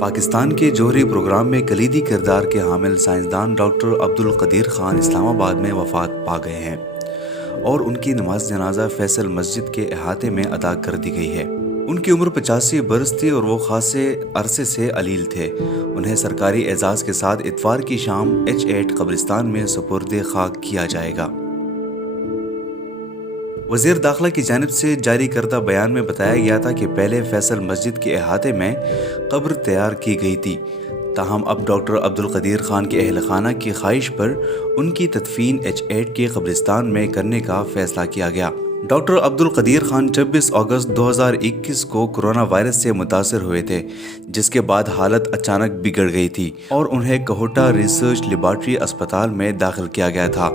پاکستان کے جوہری پروگرام میں کلیدی کردار کے حامل سائنسدان ڈاکٹر عبدل قدیر خان اسلام آباد میں وفات پا گئے ہیں اور ان کی نماز جنازہ فیصل مسجد کے احاطے میں ادا کر دی گئی ہے۔ ان کی عمر 85 برس تھی اور وہ خاصے عرصے سے علیل تھے۔ انہیں سرکاری اعزاز کے ساتھ اتوار کی شام H8 قبرستان میں سپرد خاک کیا جائے گا۔ وزیر داخلہ کی جانب سے جاری کردہ بیان میں بتایا گیا تھا کہ پہلے فیصل مسجد کے احاطے میں قبر تیار کی گئی تھی، تاہم اب ڈاکٹر عبدالقدیر خان کے اہل خانہ کی خواہش پر ان کی تدفین H8 کے قبرستان میں کرنے کا فیصلہ کیا گیا۔ ڈاکٹر عبدالقدیر خان 26 اگست 2021 کو کرونا وائرس سے متاثر ہوئے تھے، جس کے بعد حالت اچانک بگڑ گئی تھی اور انہیں کوہٹا ریسرچ لیبارٹری اسپتال میں داخل کیا گیا تھا۔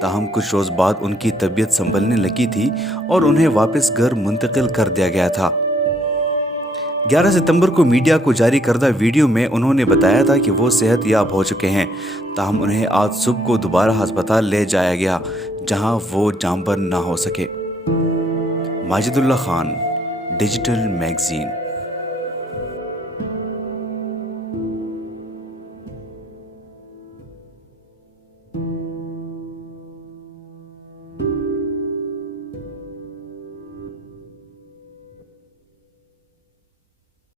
تاہم کچھ روز بعد ان کی طبیعت سنبھلنے لگی تھی اور انہیں واپس گھر منتقل کر دیا گیا تھا۔ 11 ستمبر کو میڈیا کو جاری کردہ ویڈیو میں انہوں نے بتایا تھا کہ وہ صحت یاب ہو چکے ہیں، تاہم انہیں آج صبح کو دوبارہ ہسپتال لے جایا گیا جہاں وہ جاں بحق نہ ہو سکے۔ ماجد اللہ خان، ڈیجیٹل میگزین۔